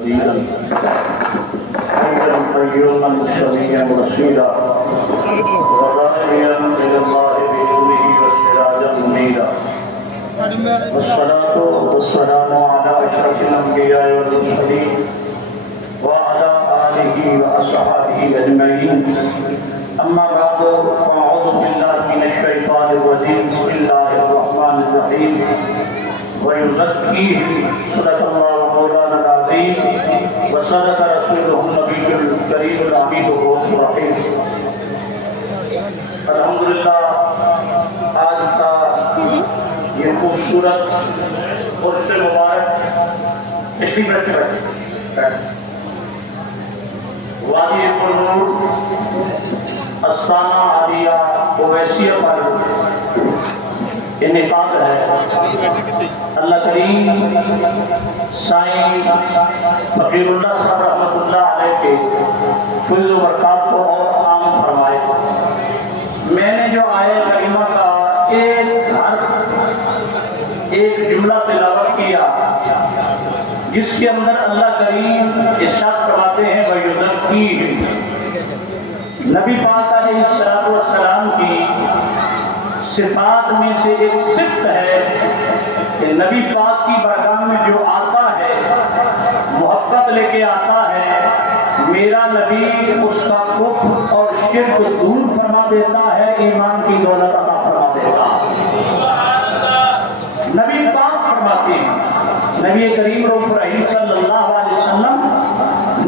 حيا قيوما سميعا بصيرا وداعيا الى الله باذنه وسراجا منيرا والصلاه والسلام على اشرف الانبياء والمرسلين وعلى اله واصحابه اجمعين اما بعد فاعوذ بالله من الشيطان الرجيم بسم الله الرحمن الرحيم ويزكيهم صدق الله مولانا العظيم وصدق رسوله النبي الكريم الامين الرؤوف الرحيم الحمدللہ آج کا یہ خوبصورت عرس مبارک تشریف رکھتے وادی پرنور استانہ عالیہ اویسیہ پر انعقاد ہے۔ اللہ کریم سائیں فقیر اللہ صاحب رحمۃ اللہ علیہ کے فضل و برکات کو اور عام فرمائے۔ میں نے جو آیہ کریمہ کا ایک حرف ایک جملہ تلاوت کیا جس کے اندر اللہ کریم ارشاد فرماتے ہیں وَيُزَكِّيهِمْ، نبی پاک علیہ السلام کی صفات میں سے ایک صفت ہے کہ نبی پاک کی بارگاہ میں جو آتا ہے محبت لے کے آتا ہے، میرا نبی اس کا کفر اور شرک دور فرما دیتا ہے، ایمان کی دولت عطا فرما دیتا ہے۔ نبی پاک فرماتے ہیں، نبی کریم رؤوف رحیم صلی اللہ علیہ وسلم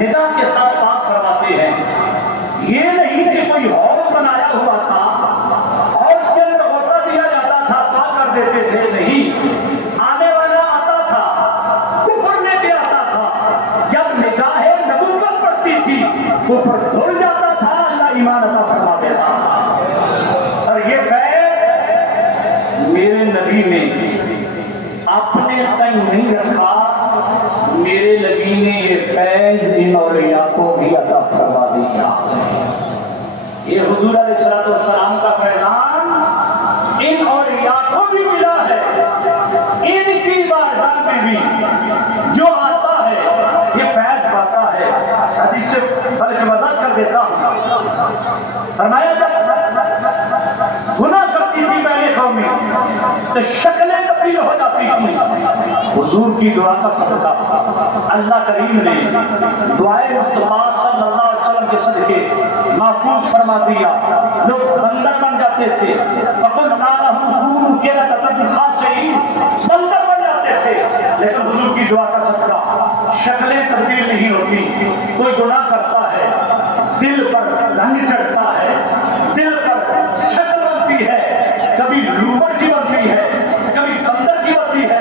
نگاہ کے ساتھ پاک فرماتے ہیں، یہ نہیں کہ کوئی حوض بنایا ہوا تھا اور اس کے اندر غوطہ دیا جاتا تھا پاک کر دیتے تھے، نہیں، آنے والا آتا تھا کفر لے کے آتا تھا، جب نگاہ نبوت پڑتی تھی کفر دھل جاتا تھا، اللہ ایمان عطا فرما دیتا تھا۔ اور یہ فیض میرے نبی نے اپنے کہیں نہیں رکھا، میرے نبی نے یہ فیض ان اولیاء کو بھی عطا فرما دیا۔ یہ حضور علیہ السلام کا پیغام ان اولیاء کو بھی ملا ہے، ان کی بارگاہ میں بھی جو آتا ہے یہ فیض پاتا ہے۔ حدیث سے بلکہ وضاحت کر دیتا ہوں، فرمایا جب گناہ کرتی تھی پہلے قومیں تو شکلیں تبدیل ہو جاتی تھی، حضور کی دعا کا صدقہ اللہ کریم نے دعائے مصطفیٰ صلی اللہ علیہ وسلم کے صدقے محفوظ فرما دیا، لوگ بندر بن جاتے تھے، فَقُلْنَا لَهُمْ كُونُوا قِرَدَةً خَاسِئِينَ، بندر بن جاتے تھے، لیکن حضور کی دعا کا صدقہ شکلیں تبدیل نہیں ہوتی۔ کوئی گناہ کرتا ہے دل پر زنگ چڑھتا ہے، دل پر شکل بنتی ہے، کبھی لومڑ کی بنتی ہے، کبھی بندر کی بنتی ہے،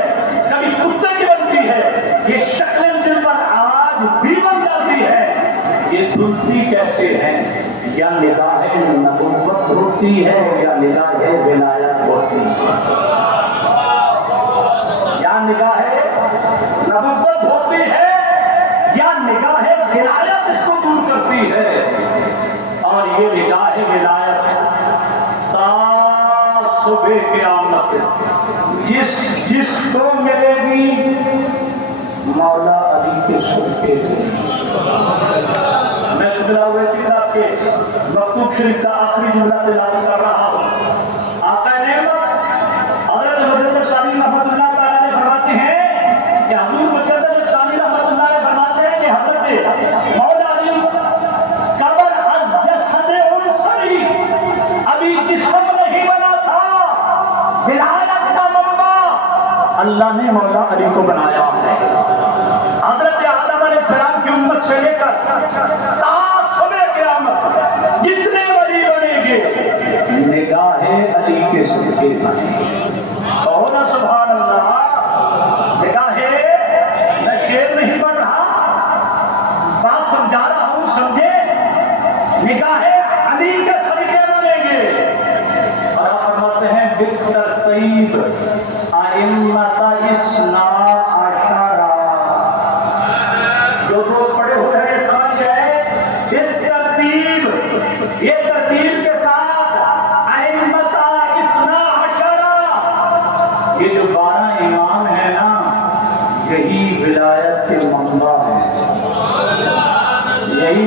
کبھی کتے کی بنتی ہے، یہ شکلیں دل پر آج بھی بن جاتی ہے، یہ دھلتی کیسے ہیں؟ یا نگاہ نبوت ہوتی ہے یا نگاہ ولایت ہوتی ہے، یا نگاہ نبوت ہوتی ہے یا نگاہ ولایت اس کو دور کرتی ہے۔ اور یہ نگاہ ولایت تا صبح قیامت جس کو ملے گی مولا علی کے صدقے سے۔ میں قبلہ اویسی صاحب کے مکتوب شریف کا آخری جملہ تلاوت کر رہا ہوں۔ آقا نعمت حضرت مجدد ثانی رحمۃ اللہ تعالیٰ نے فرماتے ہیں کہ حضور مجدد ثانی رحمۃ اللہ نے فرماتے ہیں کہ حضرت مولا علی قبر از جسد انسانی، ابھی جسم نہیں بنا تھا، ولایت کا منبع اللہ نے مولا علی کو بنایا ہے۔ حضرت آدم علیہ السلام کی امت سے لے کر تا صبح قیامت جتنے ولی بنے گے نگاہ علی کے صدقے بنے گے۔ کہو سبحان اللہ۔ نگاہ، میں شعر نہیں پڑھ رہا، بات سمجھا رہا ہوں، سمجھے؟ نگاہ علی کے صدقے بنیں گے۔ اور آپ فرماتے ہیں بالترتیب ائمۃ اثنا عشرہ، جو دوست پڑے ہوئے ہیں سمجھ گئے، بالترتیب، یہ ترتیب کے ساتھ ائمۃ اثنا عشرہ، یہ جو 12 امام ہیں نا، یہی ولایت کے منبع ہیں۔